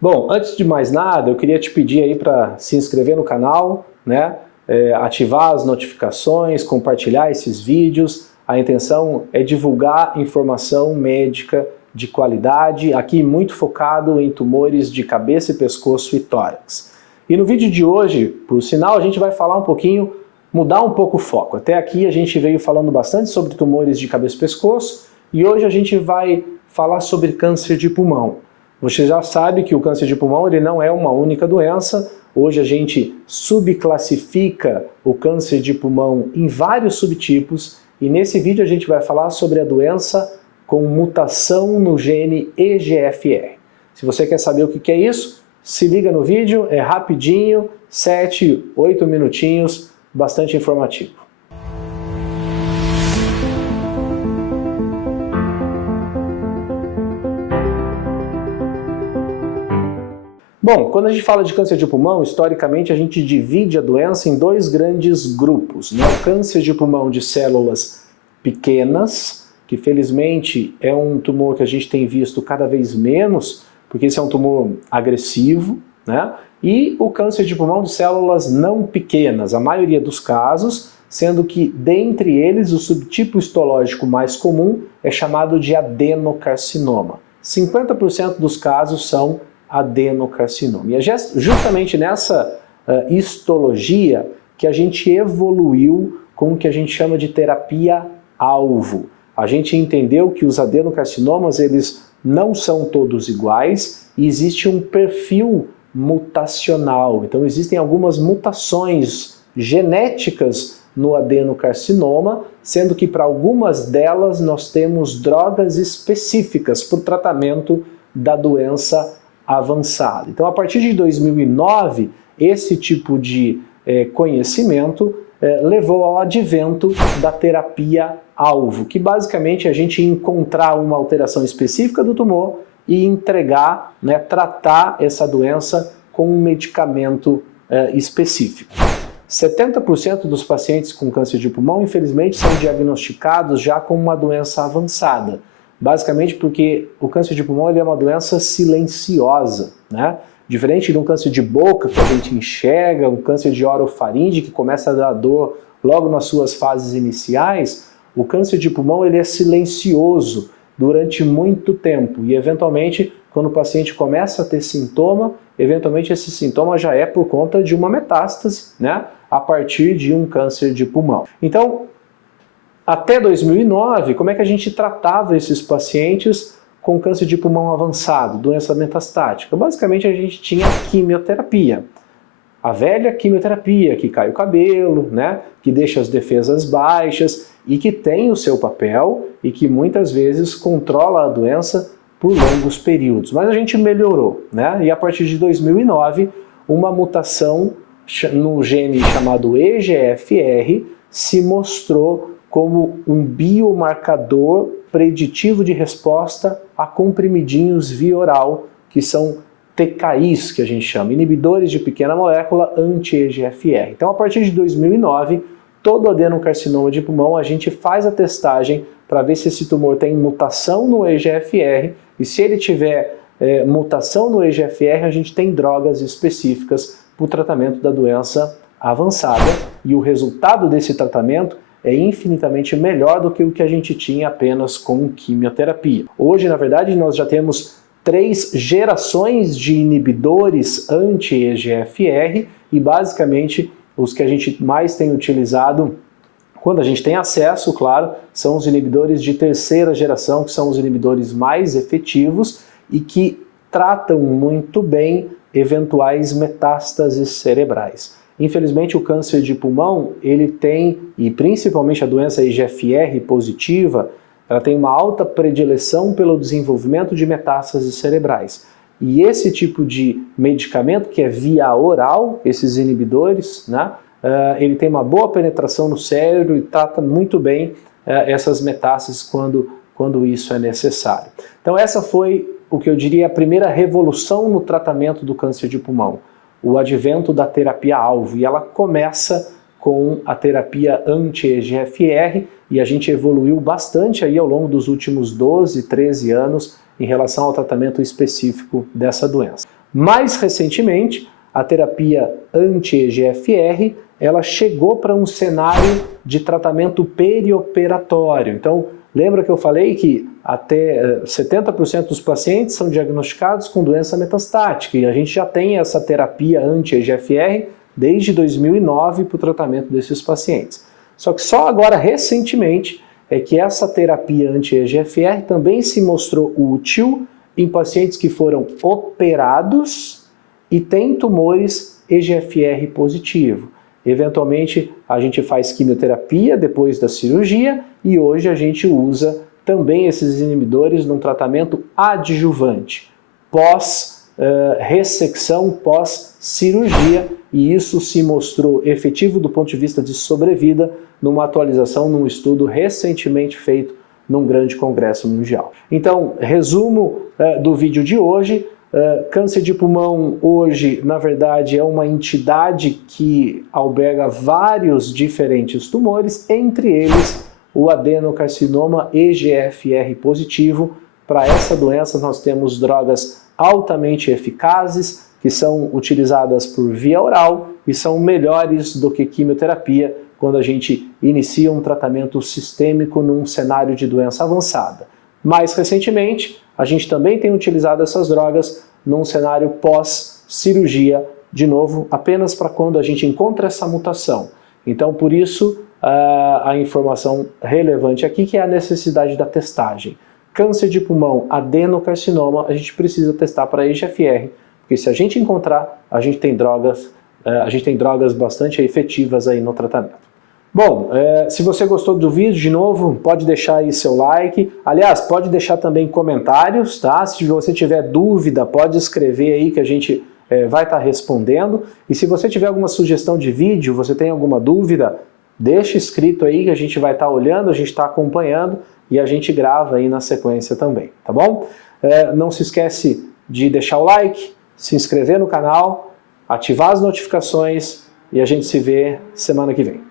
Bom, antes de mais nada, eu queria te pedir aí para se inscrever no canal, né? Ativar as notificações, compartilhar esses vídeos. A intenção é divulgar informação médica de qualidade, aqui muito focado em tumores de cabeça, pescoço e tórax. E no vídeo de hoje, por sinal, a gente vai falar um pouquinho, mudar um pouco o foco. Até aqui a gente veio falando bastante sobre tumores de cabeça e pescoço e hoje a gente vai falar sobre câncer de pulmão. Você já sabe que o câncer de pulmão ele não é uma única doença. Hoje a gente subclassifica o câncer de pulmão em vários subtipos e nesse vídeo a gente vai falar sobre a doença com mutação no gene EGFR. Se você quer saber o que é isso, se liga no vídeo, é rapidinho, 7, 8 minutinhos, bastante informativo. Bom, quando a gente fala de câncer de pulmão, historicamente a gente divide a doença em dois grandes grupos, né? O câncer de pulmão de células pequenas, que felizmente é um tumor que a gente tem visto cada vez menos, porque esse é um tumor agressivo, né? E o câncer de pulmão de células não pequenas, a maioria dos casos, sendo que dentre eles o subtipo histológico mais comum é chamado de adenocarcinoma. 50% dos casos são adenocarcinoma. E é justamente nessa histologia que a gente evoluiu com o que a gente chama de terapia-alvo. A gente entendeu que os adenocarcinomas eles não são todos iguais e existe um perfil mutacional. Então existem algumas mutações genéticas no adenocarcinoma, sendo que para algumas delas nós temos drogas específicas para o tratamento da doença avançada. Então, a partir de 2009, esse tipo de conhecimento levou ao advento da terapia-alvo, que basicamente é a gente encontrar uma alteração específica do tumor e entregar, né, tratar essa doença com um medicamento específico. 70% dos pacientes com câncer de pulmão, infelizmente, são diagnosticados já com uma doença avançada. Basicamente porque o câncer de pulmão ele é uma doença silenciosa, né? Diferente de um câncer de boca que a gente enxerga, um câncer de orofaringe que começa a dar dor logo nas suas fases iniciais, o câncer de pulmão ele é silencioso durante muito tempo e eventualmente quando o paciente começa a ter sintoma, eventualmente esse sintoma já é por conta de uma metástase, né? A partir de um câncer de pulmão. Então, até 2009, como é que a gente tratava esses pacientes com câncer de pulmão avançado, doença metastática? Basicamente a gente tinha quimioterapia. A velha quimioterapia que cai o cabelo, né? Que deixa as defesas baixas e que tem o seu papel e que muitas vezes controla a doença por longos períodos. Mas a gente melhorou, né? E a partir de 2009, uma mutação no gene chamado EGFR se mostrou como um biomarcador preditivo de resposta a comprimidinhos via oral, que são TKIs, que a gente chama, inibidores de pequena molécula anti-EGFR. Então, a partir de 2009, todo adenocarcinoma de pulmão, a gente faz a testagem para ver se esse tumor tem mutação no EGFR, e se ele tiver mutação no EGFR, a gente tem drogas específicas para o tratamento da doença avançada, e o resultado desse tratamento é infinitamente melhor do que o que a gente tinha apenas com quimioterapia. Hoje, na verdade, nós já temos 3 gerações de inibidores anti-EGFR e basicamente os que a gente mais tem utilizado, quando a gente tem acesso, claro, são os inibidores de terceira geração, que são os inibidores mais efetivos e que tratam muito bem eventuais metástases cerebrais. Infelizmente, o câncer de pulmão, ele tem, e principalmente a doença EGFR positiva, ela tem uma alta predileção pelo desenvolvimento de metástases cerebrais. E esse tipo de medicamento, que é via oral, esses inibidores, né, ele tem uma boa penetração no cérebro e trata muito bem essas metástases quando isso é necessário. Então essa foi o que eu diria a primeira revolução no tratamento do câncer de pulmão, o advento da terapia-alvo, e ela começa com a terapia anti-EGFR, e a gente evoluiu bastante aí ao longo dos últimos 12, 13 anos em relação ao tratamento específico dessa doença. Mais recentemente, a terapia anti-EGFR, ela chegou para um cenário de tratamento perioperatório. Então, lembra que eu falei que até 70% dos pacientes são diagnosticados com doença metastática e a gente já tem essa terapia anti-EGFR desde 2009 para o tratamento desses pacientes. Só que só agora, recentemente, é que essa terapia anti-EGFR também se mostrou útil em pacientes que foram operados e têm tumores EGFR positivo. Eventualmente, a gente faz quimioterapia depois da cirurgia e hoje a gente usa também esses inibidores num tratamento adjuvante, pós-ressecção, pós-cirurgia, e isso se mostrou efetivo do ponto de vista de sobrevida numa atualização, num estudo recentemente feito num grande congresso mundial. Então, resumo do vídeo de hoje. Câncer de pulmão hoje, na verdade, é uma entidade que alberga vários diferentes tumores, entre eles o adenocarcinoma EGFR positivo. Para essa doença nós temos drogas altamente eficazes, que são utilizadas por via oral e são melhores do que quimioterapia quando a gente inicia um tratamento sistêmico num cenário de doença avançada. Mais recentemente, a gente também tem utilizado essas drogas num cenário pós-cirurgia, de novo, apenas para quando a gente encontra essa mutação. Então, por isso, a informação relevante aqui, que é a necessidade da testagem. Câncer de pulmão, adenocarcinoma, a gente precisa testar para EGFR, porque se a gente encontrar, a gente tem drogas bastante efetivas aí no tratamento. Bom, se você gostou do vídeo, de novo, pode deixar aí seu like. Aliás, pode deixar também comentários, tá? Se você tiver dúvida, pode escrever aí que a gente vai estar respondendo. E se você tiver alguma sugestão de vídeo, você tem alguma dúvida, deixa escrito aí que a gente vai estar olhando, a gente está acompanhando e a gente grava aí na sequência também, tá bom? Não se esquece de deixar o like, se inscrever no canal, ativar as notificações e a gente se vê semana que vem.